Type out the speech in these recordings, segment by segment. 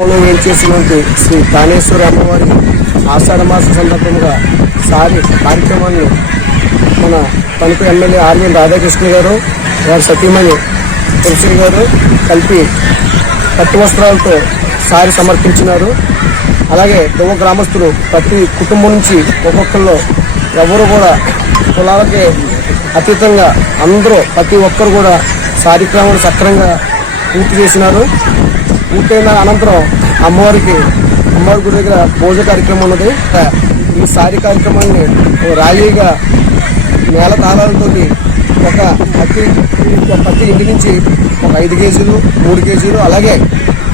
లో వేయించేసినటువంటి శ్రీ కాళేశ్వర అమ్మవారి ఆషాఢ మాస సందర్భంగా సారి కార్యక్రమాన్ని మన తణుకు ఎమ్మెల్యే ఆర్వీఎన్ రాధాకృష్ణ గారు వారి సతీమణి తులసి గారు కలిపి పట్టు వస్త్రాలతో సారి సమర్పించినారు. అలాగే దువ్వ గ్రామస్తులు ప్రతి కుటుంబం నుంచి ఒక్కొక్కరిలో ఎవరు కూడా కులాలకే అతీతంగా అందరూ ప్రతి ఒక్కరు కూడా కార్యక్రమాలు సక్రంగా పూర్తి చేసినారు. పూర్తయిన అనంతరం అమ్మవారికి అమ్మవారి గుడి దగ్గర పూజ కార్యక్రమం ఉన్నది. ఈ సారి కార్యక్రమాన్ని ఓ ర్యాలీగా నేల తాళాలతో ఒక పత్తి పత్తి ఇంటి నుంచి ఒక ఐదు కేజీలు మూడు కేజీలు అలాగే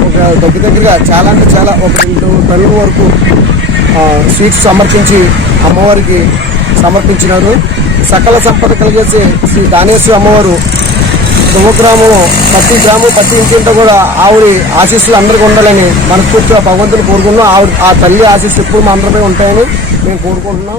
ఒక దగ్గర దగ్గరగా చాలా అంటే చాలా ఒక రెండు టన్నుల వరకు స్వీట్స్ సమర్పించి అమ్మవారికి సమర్పించినారు. సకల సంపద కలిగేసి శ్రీ దానేశ్వరి అమ్మవారు దువ్వగ్రామం ప్రతి గ్రామం ప్రతి ఇంటింటో కూడా ఆవిడ ఆశీస్సులు అందరికీ ఉండాలని మనస్ఫూర్తిగా భగవంతుని కోరుకున్నాం ఆవిడ ఆ తల్లి ఆశీస్సులు ఎప్పుడు మా అందరిపై ఉంటాయని మేము కోరుకుంటున్నాం.